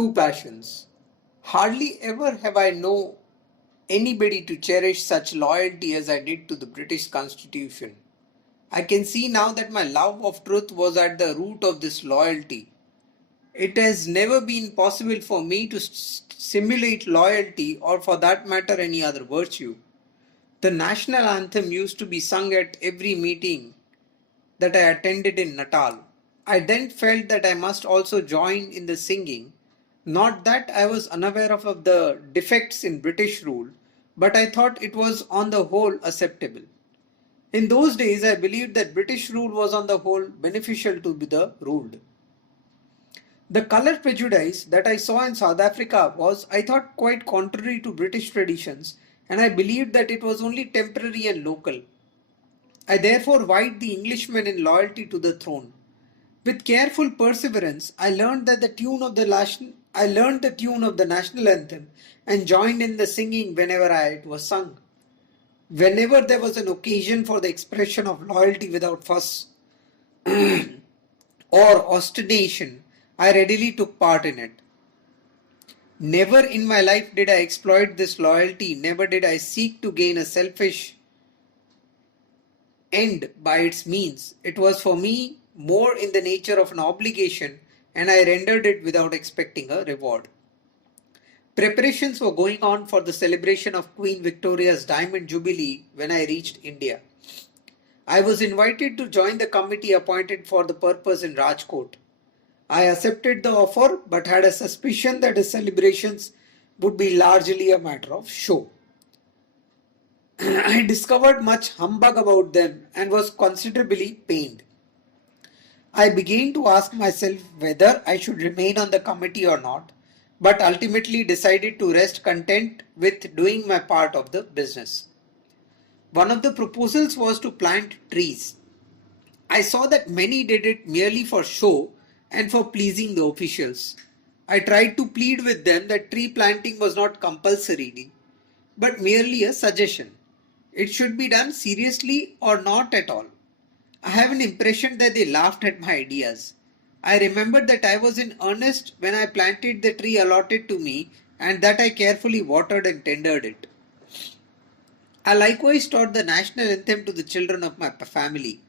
Two passions. Hardly ever have I known anybody to cherish such loyalty as I did to the British Constitution. I can see now that my love of truth was at the root of this loyalty. It has never been possible for me to simulate loyalty or, for that matter, any other virtue. The national anthem used to be sung at every meeting that I attended in Natal. I then felt that I must also join in the singing. Not that I was unaware of the defects in British rule, but I thought it was on the whole acceptable. In those days, I believed that British rule was on the whole beneficial to the ruled. The colour prejudice that I saw in South Africa was, I thought, quite contrary to British traditions, and I believed that it was only temporary and local. I therefore vied the Englishman in loyalty to the throne. With careful perseverance, I learned the tune of the national anthem and joined in the singing whenever it was sung. Whenever there was an occasion for the expression of loyalty without fuss or ostentation, I readily took part in it. Never in my life did I exploit this loyalty, never did I seek to gain a selfish end by its means. It was for me more in the nature of an obligation, and I rendered it without expecting a reward. Preparations were going on for the celebration of Queen Victoria's Diamond Jubilee when I reached India. I was invited to join the committee appointed for the purpose in Rajkot. I accepted the offer but had a suspicion that the celebrations would be largely a matter of show. I discovered much humbug about them and was considerably pained. I began to ask myself whether I should remain on the committee or not, but ultimately decided to rest content with doing my part of the business. One of the proposals was to plant trees. I saw that many did it merely for show and for pleasing the officials. I tried to plead with them that tree planting was not compulsory, but merely a suggestion. It should be done seriously or not at all. I have an impression that they laughed at my ideas. I remembered that I was in earnest when I planted the tree allotted to me and that I carefully watered and tended it. I likewise taught the national anthem to the children of my family.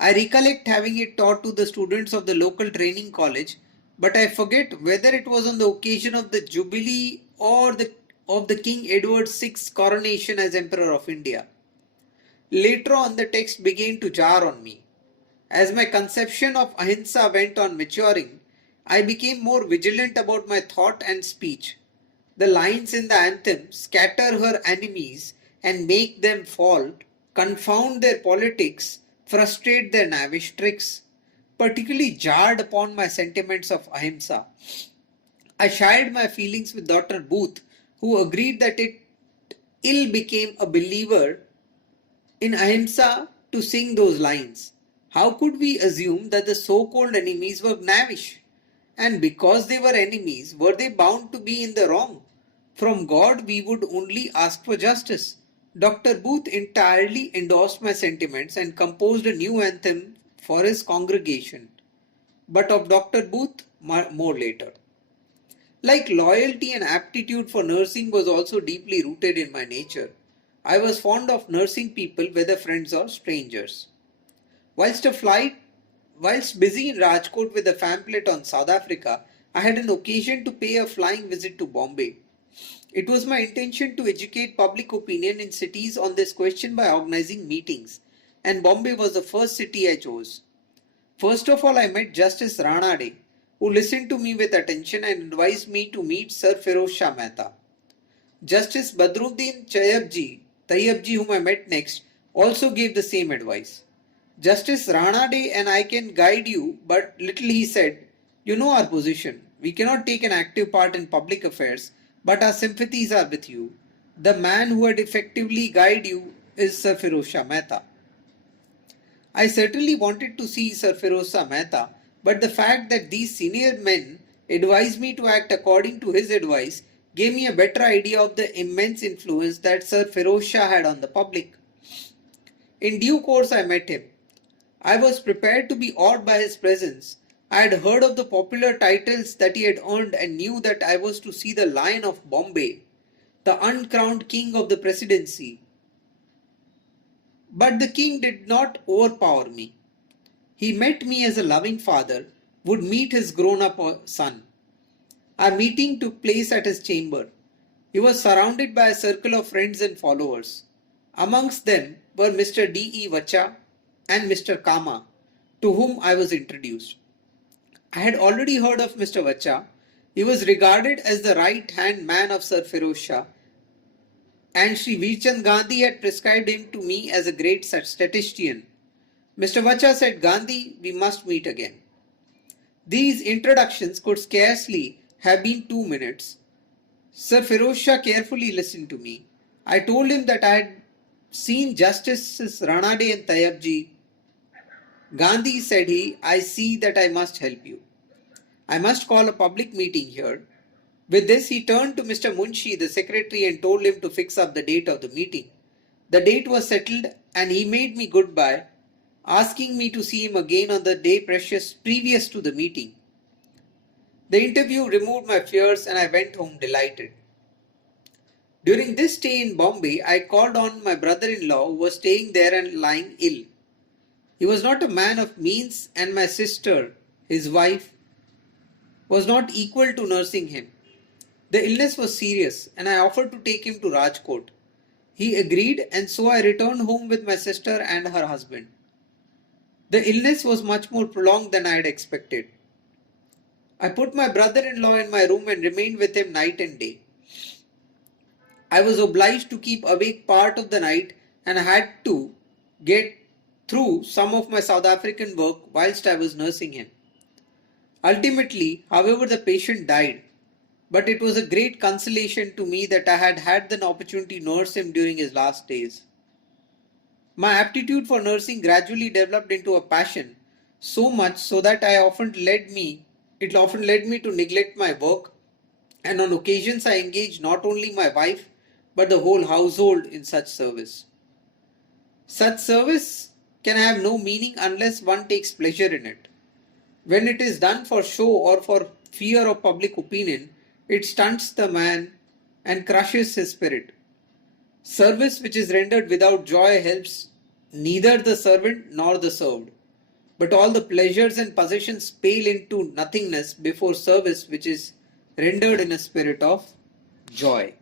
I recollect having it taught to the students of the local training college, but I forget whether it was on the occasion of the Jubilee or of the King Edward VI's coronation as Emperor of India. Later on, the text began to jar on me. As my conception of ahimsa went on maturing, I became more vigilant about my thought and speech. The lines in the anthem, scatter her enemies and make them fall, confound their politics, frustrate their knavish tricks, particularly jarred upon my sentiments of ahimsa. I shared my feelings with Dr. Booth, who agreed that it ill became a believer in ahimsa to sing those lines. How could we assume that the so-called enemies were knavish? And because they were enemies, were they bound to be in the wrong? From God we would only ask for justice. Dr. Booth entirely endorsed my sentiments and composed a new anthem for his congregation. But of Dr. Booth, more later. Like loyalty and aptitude for nursing was also deeply rooted in my nature. I was fond of nursing people, whether friends or strangers. Whilst busy in Rajkot with a pamphlet on South Africa, I had an occasion to pay a flying visit to Bombay. It was my intention to educate public opinion in cities on this question by organizing meetings, and Bombay was the first city I chose. First of all, I met Justice Ranade, who listened to me with attention and advised me to meet Sir Feroz Shah Mehta. Justice Badruddin Tayyabji, whom I met next, also gave the same advice. Justice Ranade and I can guide you, but little he said, you know our position. We cannot take an active part in public affairs, but our sympathies are with you. The man who would effectively guide you is Sir Feroz Shah Mehta. I certainly wanted to see Sir Feroz Shah Mehta, but the fact that these senior men advised me to act according to his advice gave me a better idea of the immense influence that Sir Feroz Shah had on the public. In due course I met him. I was prepared to be awed by his presence, I had heard of the popular titles that he had earned and knew that I was to see the Lion of Bombay, the uncrowned king of the presidency. But the king did not overpower me. He met me as a loving father would meet his grown up son. Our meeting took place at his chamber. He was surrounded by a circle of friends and followers. Amongst them were Mr. D. E. Vacha and Mr. Kama, to whom I was introduced. I had already heard of Mr. Vacha. He was regarded as the right-hand man of Sir Firoz Shah, and Sri Veerchand Gandhi had prescribed him to me as a great statistician. Mr. Vacha said, "Gandhi, we must meet again." These introductions could scarcely have been 2 minutes. Sir Firoz Shah carefully listened to me. I told him that I had seen Justices Ranade and Tayyabji. "Gandhi," said he, "I see that I must help you. I must call a public meeting here." With this, he turned to Mr. Munshi, the secretary, and told him to fix up the date of the meeting. The date was settled, and he made me goodbye, asking me to see him again on the day previous to the meeting. The interview removed my fears, and I went home delighted. During this stay in Bombay, I called on my brother-in-law who was staying there and lying ill. He was not a man of means, and my sister, his wife, was not equal to nursing him. The illness was serious, and I offered to take him to Rajkot. He agreed, and so I returned home with my sister and her husband. The illness was much more prolonged than I had expected. I put my brother-in-law in my room and remained with him night and day. I was obliged to keep awake part of the night and had to get through some of my South African work whilst I was nursing him. Ultimately, however, the patient died, but it was a great consolation to me that I had had the opportunity to nurse him during his last days. My aptitude for nursing gradually developed into a passion, so much so that it often led me to neglect my work, and on occasions I engaged not only my wife but the whole household in such service. Such service can have no meaning unless one takes pleasure in it. When it is done for show or for fear of public opinion, it stunts the man and crushes his spirit. Service which is rendered without joy helps neither the servant nor the served, but all the pleasures and possessions pale into nothingness before service which is rendered in a spirit of joy.